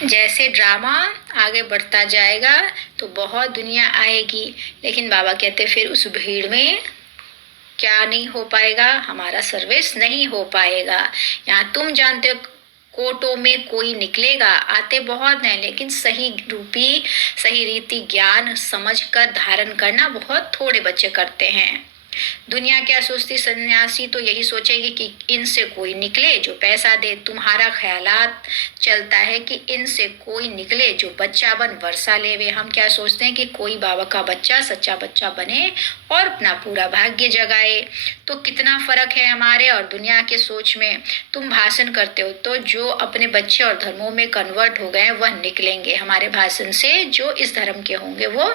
जैसे ड्रामा आगे बढ़ता जाएगा तो बहुत दुनिया आएगी, लेकिन बाबा कहते फिर उस भीड़ में क्या नहीं हो पाएगा, हमारा सर्विस नहीं हो पाएगा। यहाँ तुम जानते हो कोटों में कोई निकलेगा, आते बहुत हैं, लेकिन सही रूपी सही रीति ज्ञान समझ कर धारण करना बहुत थोड़े बच्चे करते हैं। दुनिया क्या सोचती, सन्यासी तो यही सोचेगी कि इनसे कोई निकले जो पैसा दे। तुम्हारा ख्यालात चलता है कि इनसे कोई निकले जो बच्चा बन वर्षा लेवे। हम क्या सोचते हैं कि कोई बाबा का बच्चा सच्चा बच्चा बने और अपना पूरा भाग्य जगाए। तो कितना फर्क है हमारे और दुनिया के सोच में। तुम भाषण करते हो तो जो अपने बच्चे और धर्मों में कन्वर्ट हो गए वह निकलेंगे हमारे भाषण से, जो इस धर्म के होंगे वो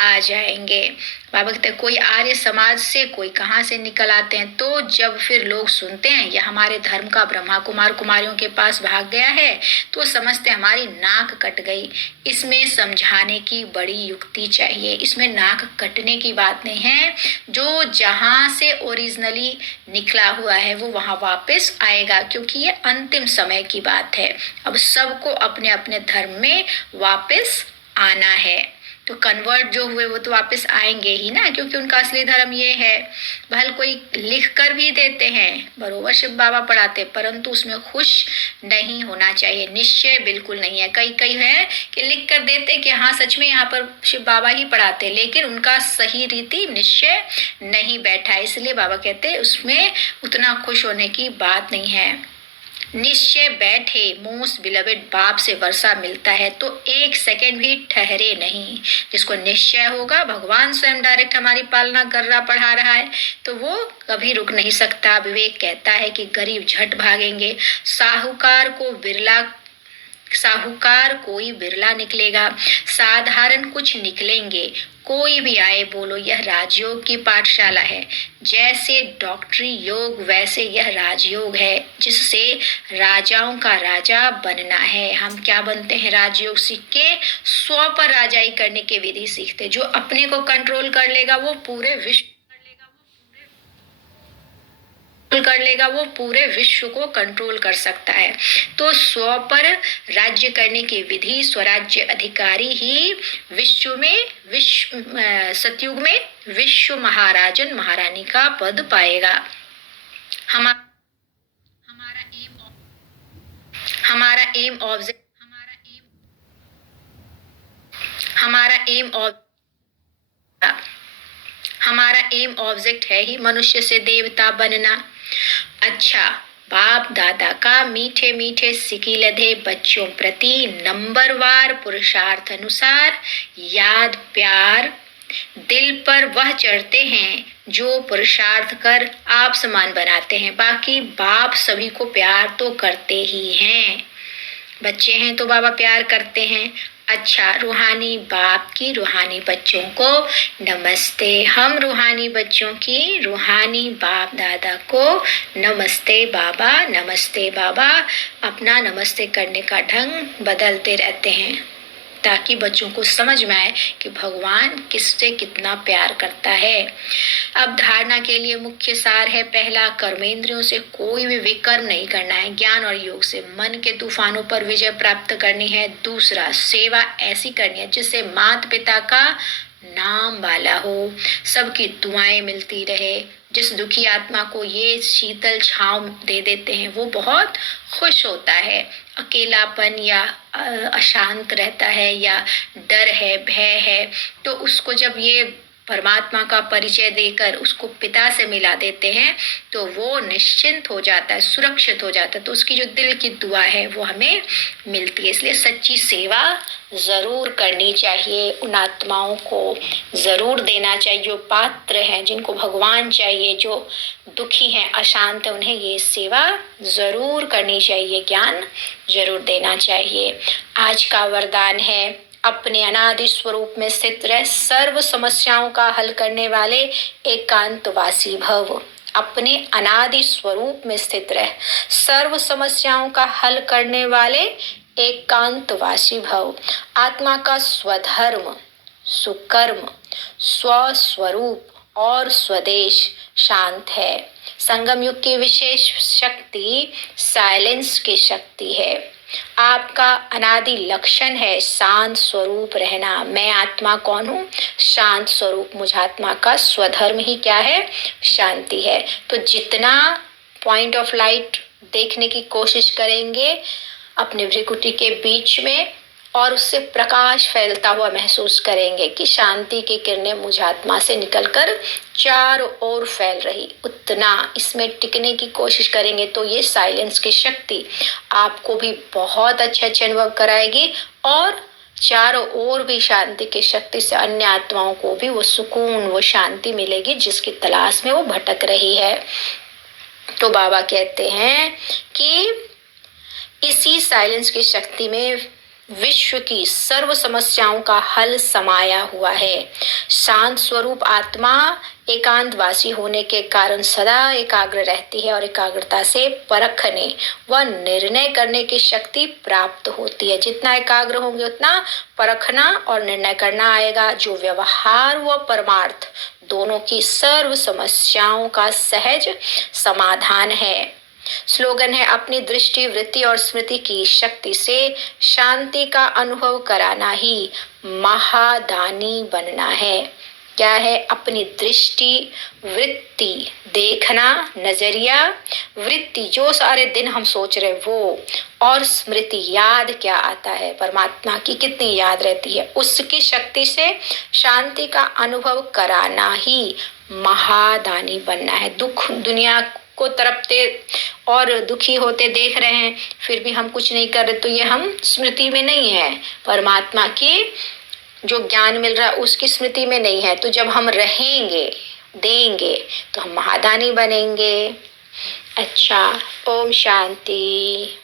आ जाएंगे। बाबा कहते कोई आर्य समाज से कोई कहाँ से निकल आते हैं। तो जब फिर लोग सुनते हैं यह हमारे धर्म का ब्रह्मा कुमार कुमारियों के पास भाग गया है, तो समझते हमारी नाक कट गई। इसमें समझाने की बड़ी युक्ति चाहिए, इसमें नाक कटने की बात नहीं है। जो जहां से ओरिजिनली निकला हुआ है वो वहां वापस आएगा, क्योंकि ये अंतिम समय की बात है। अब सबको अपने अपने धर्म में वापस आना है। तो कन्वर्ट जो हुए वो तो वापस आएंगे ही ना, क्योंकि उनका असली धर्म ये है। भले कोई लिख कर भी देते हैं, बरोबर शिव बाबा पढ़ाते, परंतु उसमें खुश नहीं होना चाहिए। निश्चय बिल्कुल नहीं है। कई कई है कि लिख कर देते कि हाँ सच में यहाँ पर शिव बाबा ही पढ़ाते, लेकिन उनका सही रीति निश्चय नहीं बैठा है। इसलिए बाबा कहते हैं उसमें उतना खुश होने की बात नहीं है। निश्चय बैठे मोस्ट बिलवेड बाप से वर्षा मिलता है तो एक सेकंड भी ठहरे नहीं। जिसको निश्चय होगा भगवान स्वयं डायरेक्ट हमारी पालना कर रहा पढ़ा रहा है तो वो कभी रुक नहीं सकता। विवेक कहता है कि गरीब झट भागेंगे, साहूकार कोई बिरला निकलेगा, साधारण कुछ निकलेंगे। कोई भी आए बोलो यह राजयोग की पाठशाला है। जैसे डॉक्टरी योग वैसे यह राजयोग है, जिससे राजाओं का राजा बनना है। हम क्या बनते हैं, राजयोग सीख के स्व पर राजाई करने की विधि सीखते। जो अपने को कंट्रोल कर लेगा वो पूरे विश्व को कंट्रोल कर सकता है। तो स्व पर राज्य करने की विधि स्वराज्य अधिकारी ही सतयुग में विश्व महाराजन महारानी का पद पाएगा। हमारा एम ऑब्जेक्ट हमारा एम ऑब्जेक्ट है ही मनुष्य से देवता बनना। अच्छा, बाप दादा का मीठे मीठे सिकी लधे बच्चों प्रति नंबरवार पुरुषार्थ अनुसार याद प्यार दिल पर वह चढ़ते हैं जो पुरुषार्थ कर आप समान बनाते हैं। बाकी बाप सभी को प्यार तो करते ही हैं, बच्चे हैं तो बाबा प्यार करते हैं। अच्छा, रूहानी बाप की रूहानी बच्चों को नमस्ते। हम रूहानी बच्चों की रूहानी बाप दादा को नमस्ते बाबा, नमस्ते बाबा। अपना नमस्ते करने का ढंग बदलते रहते हैं ताकि बच्चों को समझ में आए कि भगवान किससे कितना प्यार करता है। अब धारणा के लिए मुख्य सार है, पहला, कर्मेंद्रियों से कोई भी विकर्म नहीं करना है। ज्ञान और योग से मन के तूफानों पर विजय प्राप्त करनी है। दूसरा, सेवा ऐसी करनी है जिससे माता पिता का नाम वाला हो, सबकी दुआएं मिलती रहे। जिस दुखी आत्मा को ये शीतल छांव दे देते हैं वो बहुत खुश होता है। अकेलापन या अशांत रहता है या डर है, भय है, तो उसको जब ये परमात्मा का परिचय देकर उसको पिता से मिला देते हैं तो वो निश्चिंत हो जाता है, सुरक्षित हो जाता है। तो उसकी जो दिल की दुआ है वो हमें मिलती है। इसलिए सच्ची सेवा जरूर करनी चाहिए, उन आत्माओं को जरूर देना चाहिए जो पात्र हैं, जिनको भगवान चाहिए, जो दुखी हैं, अशांत है, उन्हें ये सेवा जरूर करनी चाहिए, ज्ञान जरूर देना चाहिए। आज का वरदान है, अपने अनादि स्वरूप में स्थित रह सर्व समस्याओं का हल करने वाले एकांतवासी भव। अपने अनादि स्वरूप में स्थित रह सर्व समस्याओं का हल करने वाले एकांतवासी भव। आत्मा का स्वधर्म, सुकर्म, स्वस्वरूप और स्वदेश शांत है। संगम युग की विशेष शक्ति साइलेंस की शक्ति है। आपका अनादि लक्षण है शांत स्वरूप रहना। मैं आत्मा कौन हूँ? शांत स्वरूप। मुझ आत्मा का स्वधर्म ही क्या है? शांति है। तो जितना पॉइंट ऑफ लाइट देखने की कोशिश करेंगे अपने भ्रिकुटी के बीच में और उससे प्रकाश फैलता हुआ महसूस करेंगे कि शांति की किरणें मुझ आत्मा से निकलकर चारों ओर फैल रही, उतना इसमें टिकने की कोशिश करेंगे तो ये साइलेंस की शक्ति आपको भी बहुत अच्छे अच्छे अनुभव कराएगी और चारों ओर भी शांति की शक्ति से अन्य आत्माओं को भी वो सुकून, वो शांति मिलेगी जिसकी तलाश में वो भटक रही है। तो बाबा कहते हैं कि इसी साइलेंस की शक्ति में विश्व की सर्व समस्याओं का हल समाया हुआ है। शांत स्वरूप आत्मा एकांतवासी होने के कारण सदा एकाग्र रहती है और एकाग्रता से परखने व निर्णय करने की शक्ति प्राप्त होती है। जितना एकाग्र होंगे उतना परखना और निर्णय करना आएगा, जो व्यवहार व परमार्थ दोनों की सर्व समस्याओं का सहज समाधान है। स्लोगन है, अपनी दृष्टि, वृत्ति और स्मृति की शक्ति से शांति का अनुभव कराना ही महादानी बनना है। क्या है? अपनी दृष्टि, वृत्ति, देखना, नजरिया, वृत्ति जो सारे दिन हम सोच रहे वो, और स्मृति याद क्या आता है, परमात्मा की कितनी याद रहती है, उसकी शक्ति से शांति का अनुभव कराना ही महादानी बनना है। दुख दुनिया को तड़पते और दुखी होते देख रहे हैं फिर भी हम कुछ नहीं कर रहे, तो ये हम स्मृति में नहीं है, परमात्मा की जो ज्ञान मिल रहा है उसकी स्मृति में नहीं है। तो जब हम रहेंगे, देंगे, तो हम महादानी बनेंगे। अच्छा, ओम शांति।